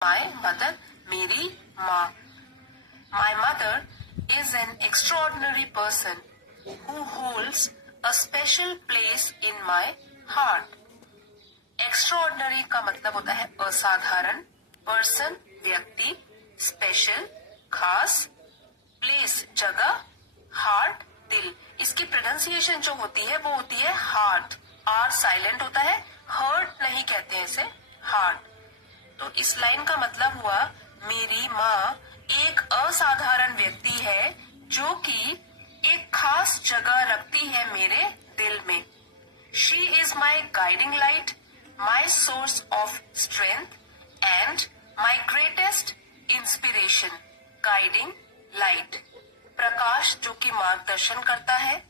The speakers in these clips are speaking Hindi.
My mother, मेरी माँ. My mother is an extraordinary person who holds a special place in my heart. Extraordinary का मतलब होता है असाधारण, person व्यक्ति, special खास, place जगह, heart दिल. इसकी प्रोनाउंसिएशन जो होती है वो होती है heart. R साइलेंट होता है, hurt नहीं कहते हैं इसे, heart. तो इस लाइन का मतलब हुआ मेरी माँ एक असाधारण व्यक्ति है जो कि एक खास जगह रखती है मेरे दिल में. She is my guiding light, my source of strength and my greatest inspiration. Guiding light, प्रकाश जो कि मार्गदर्शन करता है,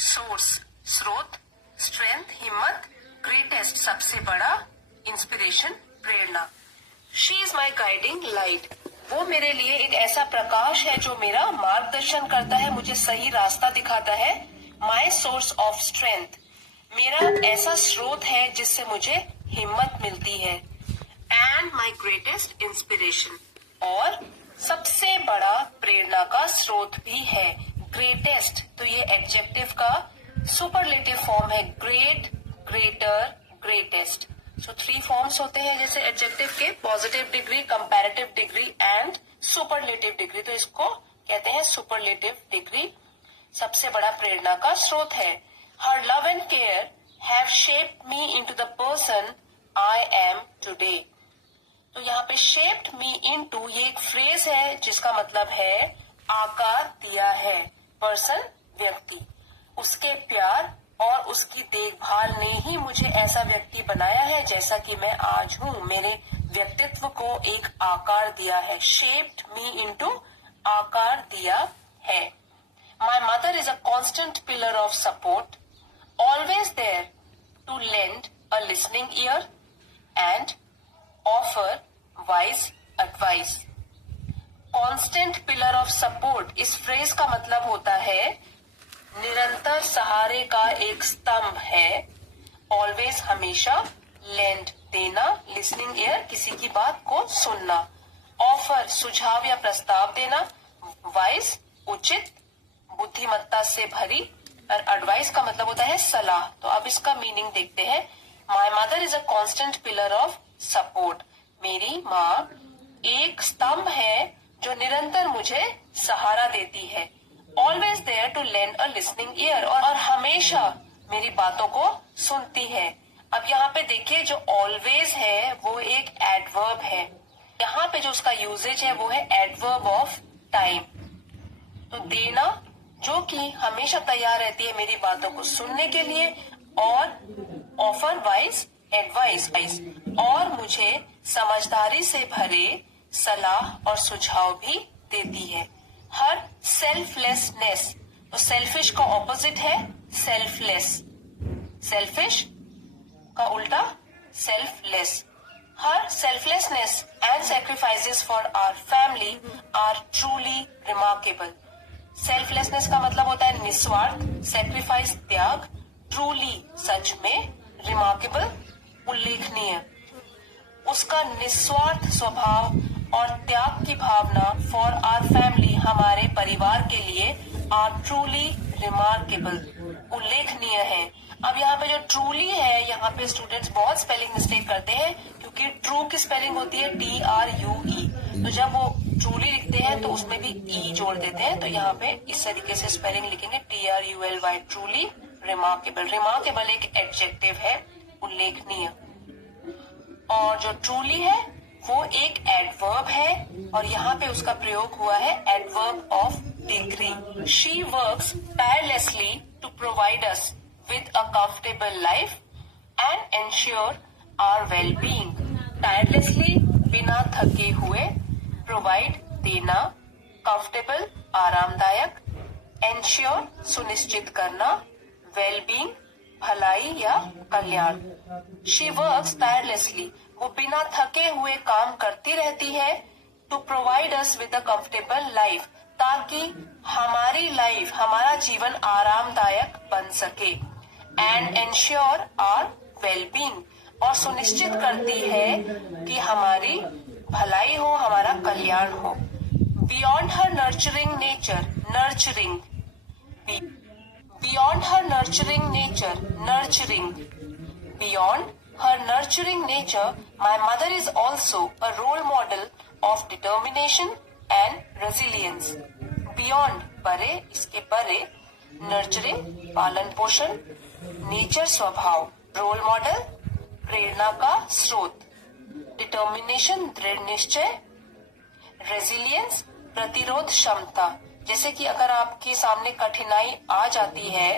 सोर्स स्रोत, स्ट्रेंथ हिम्मत, ग्रेटेस्ट सबसे बड़ा, inspiration Prerna. She is my guiding light, वो मेरे लिए एक ऐसा प्रकाश है जो मेरा मार्गदर्शन करता है, मुझे सही रास्ता दिखाता है. माई सोर्स ऑफ स्ट्रेंथ, मेरा ऐसा स्रोत है जिससे मुझे हिम्मत मिलती है. एंड माई ग्रेटेस्ट इंस्पिरेशन, और सबसे बड़ा प्रेरणा का स्रोत भी है. ग्रेटेस्ट तो ये एडजेक्टिव का सुपरलेटिव फॉर्म है. Great, greater, greatest. So 3 forms होते हैं जैसे एडजेक्टिव के, positive degree, comparative degree and superlative degree. तो इसको कहते हैं सुपरलेटिव डिग्री. सबसे बड़ा प्रेरणा का स्रोत है. हर love and care have shaped me into the person I am today. तो यहाँ पे शेप्ड मी इनटू ये एक फ्रेज है जिसका मतलब है आकार दिया है. पर्सन व्यक्ति, उसके प्यार और उसकी देखभाल ने ही मुझे ऐसा व्यक्ति बनाया है जैसा कि मैं आज हूँ. मेरे व्यक्तित्व को एक आकार दिया है. शेप्ड मी इनटू आकार दिया है. My mother is a constant pillar of support, always there to lend a listening ear and offer wise advice. Constant pillar of support, इस फ्रेज का मतलब होता है निरंतर सहारे का एक स्तंभ है. ऑलवेज हमेशा, लेंड देना, लिसनिंग ईयर किसी की बात को सुनना, ऑफर सुझाव या प्रस्ताव देना, वाइज उचित बुद्धिमत्ता से भरी, और एडवाइस का मतलब होता है सलाह. तो अब इसका मीनिंग देखते हैं. माई mother is a constant pillar of support, मेरी माँ एक स्तंभ है जो निरंतर मुझे सहारा देती है. Always there to lend a listening ear, और हमेशा मेरी बातों को सुनती है. अब यहाँ पे देखिए जो ऑलवेज है वो एक एडवर्ब है. यहाँ पे जो उसका यूजेज है वो है एडवर्ब ऑफ टाइम. तो देना जो कि हमेशा तैयार रहती है मेरी बातों को सुनने के लिए, और ऑफर वाइज एडवाइस, और मुझे समझदारी से भरे सलाह और सुझाव भी देती है. हर सेल्फलेसनेस, तो सेल्फिश का ऑपोजिट है सेल्फलेस. सेल्फिश का उल्टा selfless. Her selflessness and sacrifices for our family are truly remarkable. Selflessness का मतलब होता है निस्वार्थ, सैक्रिफाइस त्याग, ट्रूली सच में, रिमार्केबल उल्लेखनीय. उसका निस्वार्थ स्वभाव और त्याग की भावना फॉर आवर फैमिली हमारे परिवार के लिए आर ट्रूली रिमार्केबल उल्लेखनीय है. अब यहाँ पे जो ट्रूली है, यहाँ पे स्टूडेंट्स बहुत स्पेलिंग मिस्टेक करते हैं क्योंकि ट्रू की स्पेलिंग होती है TRUE. तो जब वो ट्रूली लिखते हैं तो उसमें भी ई जोड़ देते हैं. तो यहाँ पे इस तरीके से स्पेलिंग लिखेंगे TRULY, ट्रूली रिमार्केबल. रिमार्केबल एक एडजेक्टिव है, उल्लेखनीय. और जो ट्रूली है वो एक एडवर्ब है, और यहाँ पे उसका प्रयोग हुआ है adverb of degree. She works tirelessly to provide us with a comfortable life and ensure our well being. Tirelessly बिना थके हुए, प्रोवाइड देना, कंफर्टेबल आरामदायक, एंश्योर सुनिश्चित करना, वेल बीइंग भलाई या कल्याण. शी वर्क्स टायरलेसली, वो बिना थके हुए काम करती रहती है. To provide us with a comfortable life, ताकि हमारी लाइफ, हमारा जीवन आरामदायक बन सके. And ensure our well being, और सुनिश्चित करती है कि हमारी भलाई हो, हमारा कल्याण हो। Beyond her nurturing nature, nurturing. Beyond her nurturing nature, nurturing. Beyond her nurturing nature, my mother is also a role model of determination and resilience. Beyond, परे, इसके परे, nurturing, पालन पोषण, nature स्वभाव, role model, प्रेरणा का स्रोत, determination, दृढ़ निश्चय, resilience, प्रतिरोध क्षमता। जैसे कि अगर आपके सामने कठिनाई आ जाती है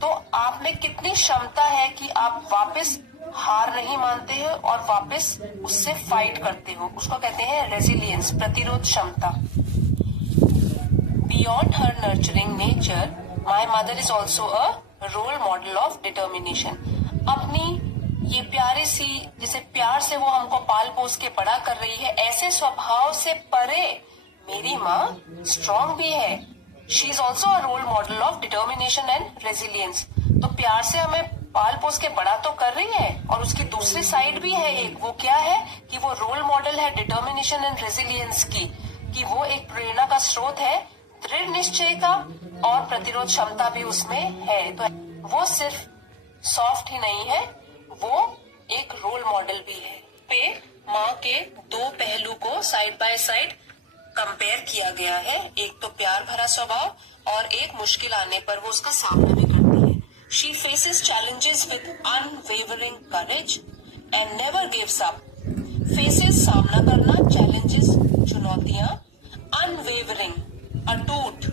तो आप में कितनी क्षमता है कि आप वापस हार नहीं मानते हो और वापस उससे फाइट करते हो, उसको कहते हैं रेजिलियंस, प्रतिरोध क्षमता। Beyond her nurturing nature, my mother is also a role model of determination. अपनी ये प्यारी सी, जिसे प्यार से वो हमको पाल पोस के बड़ा कर रही है, ऐसे स्वभाव से परे मेरी माँ स्ट्रॉन्ग भी है। She is also a role model of determination and resilience. तो प्यार से हमें पाल पोस के बड़ा तो कर रही है और उसकी दूसरी साइड भी है एक, वो क्या है कि वो रोल मॉडल है डिटर्मिनेशन एंड रेजिलियंस की, कि वो एक प्रेरणा का स्रोत है, दृढ़ निश्चय का, और प्रतिरोध क्षमता भी उसमें है। तो वो सिर्फ सॉफ्ट ही नहीं है, वो एक रोल मॉडल भी है। पे माँ के दो पहलू को साइड बाय साइड कंपेयर किया गया है, एक तो प्यार भरा स्वभाव और एक मुश्किल आने पर वो उसका सामना भी करती है। She faces challenges with unwavering courage and never gives up. Faces सामना करना, challenges चुनौतियां, unwavering अटूट,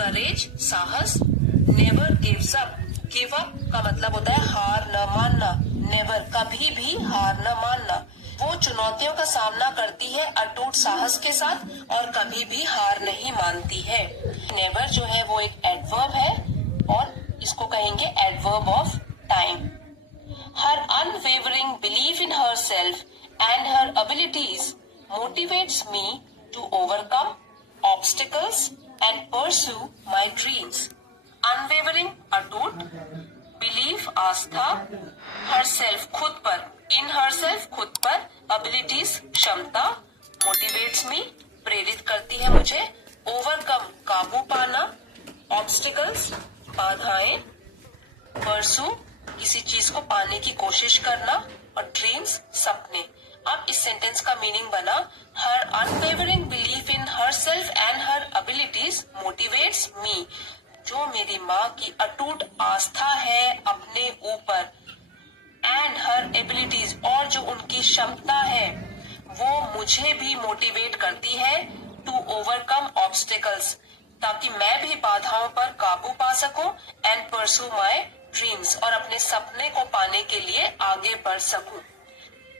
courage साहस, never gives up। give up का मतलब होता है हार न मानना, never कभी भी हार न मानना। वो चुनौतियों का सामना करती है अटूट साहस के साथ और कभी भी हार नहीं मानती है। never जो है वो एक एडवर्ब है और इसको कहेंगे adverb of time. Her unwavering believe in her self and her abilities motivates me to overcome obstacles and pursue my dreams. Unwavering अटूट, बिलीव आस्था, हर सेल्फ खुद पर, इन हर सेल्फ खुद पर, एबिलिटीज क्षमता, मोटिवेट्स मी प्रेरित करती है मुझे, ओवरकम काबू पाना, ऑब्स्टिकल्स बाधाएं, परसू किसी चीज को पाने की कोशिश करना, और ड्रीम्स सपने। अब इस सेंटेंस का मीनिंग बना, her unwavering belief in her self and her abilities motivates me. जो मेरी माँ की अटूट आस्था है अपने ऊपर, एंड हर एबिलिटीज और जो उनकी क्षमता है, वो मुझे भी मोटिवेट करती है टू ओवरकम ऑब्स्टिकल्स, ताकि मैं भी बाधाओं पर काबू पा सकूं, एंड परसू माई ड्रीम्स और अपने सपने को पाने के लिए आगे बढ़ सकूं।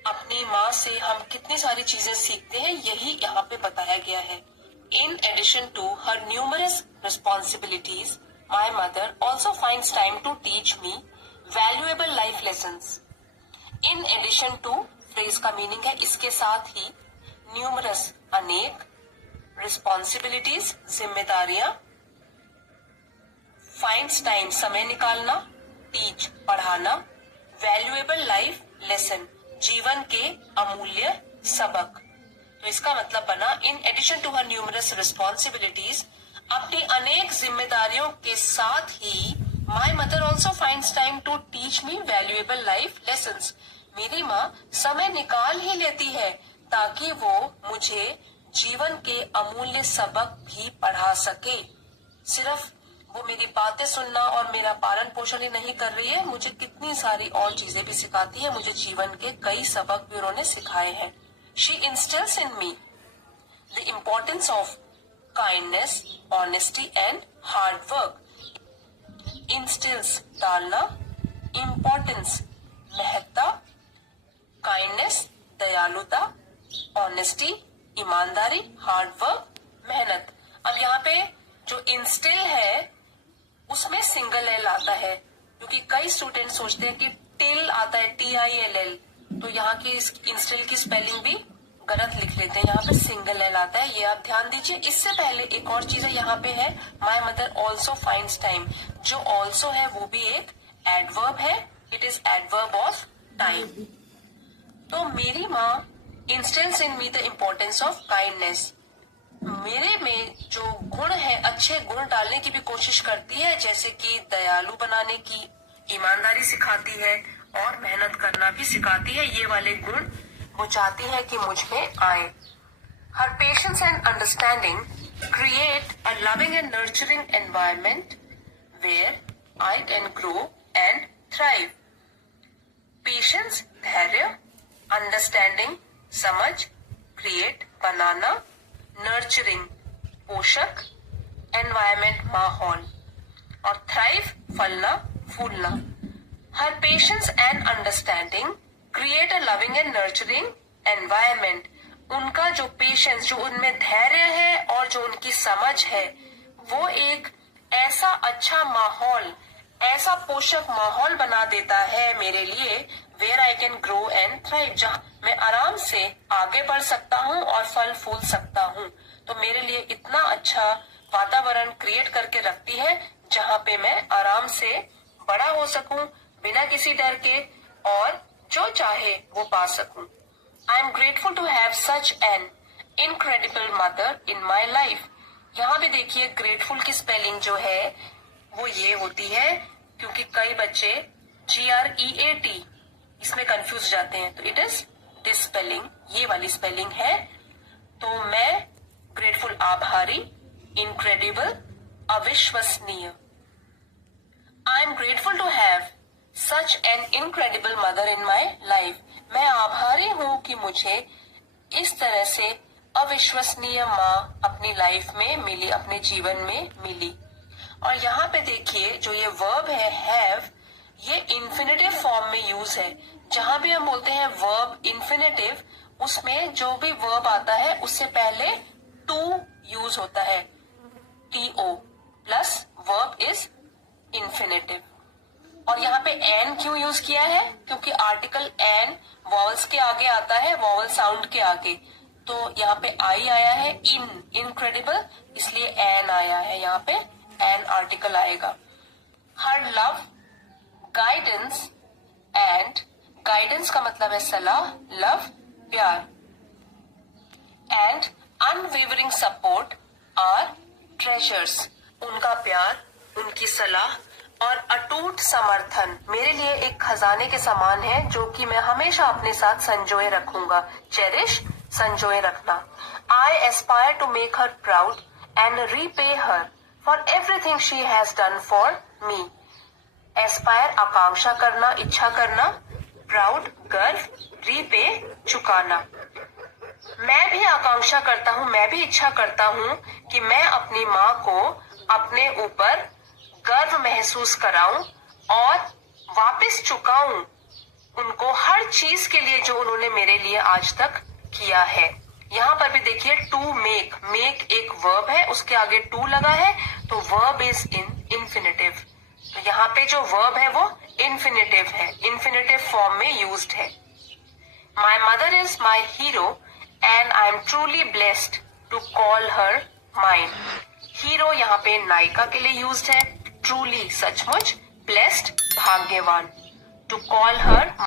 अपनी माँ से हम कितनी सारी चीजें सीखते हैं, यही यहाँ पे बताया गया है। In addition to her numerous responsibilities, my mother also finds time to teach me valuable life lessons. In addition to phrase का मीनिंग है इसके साथ ही, न्यूमरस अनेक, रिस्पॉन्सिबिलिटीज जिम्मेदारियां, फाइंड्स टाइम समय निकालना, टीच पढ़ाना, वैल्यूएबल लाइफ लेसन जीवन के अमूल्य सबक। तो इसका मतलब बना, in addition to her numerous responsibilities, अपनी अनेक जिम्मेदारियों के साथ ही, my mother also finds time to teach me valuable life lessons. मेरी माँ समय निकाल ही लेती है ताकि वो मुझे जीवन के अमूल्य सबक भी पढ़ा सके। सिर्फ वो मेरी बातें सुनना और मेरा पालन पोषण ही नहीं कर रही है, मुझे कितनी सारी और चीजें भी सिखाती है, मुझे जीवन के कई सबक भी उन्होंने सिखाए हैं। She instils in me the importance of kindness, honesty and hard work. Instils डालना, इम्पोर्टेंस महत्ता, काइंडनेस दयालुता, ऑनेस्टी ईमानदारी, हार्ड वर्क मेहनत। अब यहाँ पे जो इंस्टिल है उसमें सिंगल एल आता है, क्योंकि कई स्टूडेंट सोचते हैं कि टिल आता है, TILL, तो यहाँ की इंस्टिल की स्पेलिंग भी गलत लिख लेते हैं, यहाँ पे सिंगल एल आता है, ये आप ध्यान दीजिए। इससे पहले एक और चीज है, यहाँ पे है my mother also finds time. जो ऑल्सो है वो भी एक एडवर्ब है, it is adverb of time. तो मेरी माँ instills in me the importance of kindness. मेरे में जो गुण है, अच्छे गुण डालने की भी कोशिश करती है, जैसे कि दयालु बनाने की, ईमानदारी सिखाती है और मेहनत करना भी सिखाती है। ये वाले गुण वो चाहती है कि मुझ में आए। Her patience and understanding create a loving and nurturing environment where I can grow and thrive. Patience, धैर्य, अंडरस्टैंडिंग, समझ, क्रिएट, बनाना, नर्चरिंग, पोषक, एनवायरमेंट, माहौल, और थ्राइव, फलना, फूलना। Her patience and understanding create a loving and nurturing environment. उनका जो पेशेंस, जो उनमें धैर्य है और जो उनकी समझ है, वो एक ऐसा अच्छा माहौल, ऐसा पोषक माहौल बना देता है मेरे लिए, where I can grow and thrive, जहां मैं आराम से आगे बढ़ सकता हूँ और फल फूल सकता हूँ। तो मेरे लिए इतना अच्छा वातावरण क्रिएट करके रखती है जहाँ पे मैं आराम से बड़ा हो सकूं बिना किसी डर के, और जो चाहे वो पा सकूं। I am grateful to have such an incredible mother in my life. यहाँ भी देखिए ग्रेटफुल की स्पेलिंग जो है वो ये होती है, क्योंकि कई बच्चे GREAT इसमें कंफ्यूज जाते हैं, तो इट इज दिस स्पेलिंग, ये वाली स्पेलिंग है। तो मैं ग्रेटफुल, आभारी, इनक्रेडिबल, अविश्वसनीय। I am grateful to have such an incredible mother in my life. मैं आभारी हूँ कि मुझे इस तरह से अविश्वसनीय माँ अपनी लाइफ में मिली, अपने जीवन में मिली। और यहाँ पे देखिए जो ये वर्ब है हैव, ये इन्फिनेटिव फॉर्म में यूज है। जहां भी हम बोलते हैं वर्ब इन्फिनेटिव, उसमें जो भी वर्ब आता है उससे पहले टू यूज होता है, TO plus verb is infinitive. और यहाँ पे एन क्यों यूज किया है? क्योंकि आर्टिकल एन वॉवल्स के आगे आता है, वॉवल साउंड के आगे। तो यहाँ पे आई आया है इनक्रेडिबल, इसलिए एन आया है, यहाँ पे एन आर्टिकल आएगा। Her love, guidance and, guidance का मतलब है सलाह, लव प्यार, and unwavering support are treasures. उनका प्यार, उनकी सलाह और अटूट समर्थन मेरे लिए एक खजाने के समान है, जो कि मैं हमेशा अपने साथ संजोए रखूंगा। चेरिश, संजोए रखना। I aspire to make her proud and repay her for everything she has done for me. Aspire, आकांक्षा करना, इच्छा करना, प्राउड, गर्व, रीपे, चुकाना। मैं भी आकांक्षा करता हूँ, मैं भी इच्छा करता हूँ कि मैं अपनी माँ को अपने ऊपर गर्व महसूस कराऊं और वापस चुकाऊं उनको हर चीज के लिए जो उन्होंने मेरे लिए आज तक किया है। यहाँ पर भी देखिए टू मेक, मेक एक वर्ब है, उसके आगे टू लगा है, तो वर्ब इज इन इन्फिनेटिव। तो यहाँ पे जो वर्ब है वो इन्फिनेटिव है, इन्फिनेटिव फॉर्म में यूज्ड है। My mother is my hero and I am truly blessed to call her mine. Hero यहाँ पे नायिका के लिए यूज्ड है, ट्रूली सचमुच, ब्लेस्ड भाग्यवान, टू कॉल हर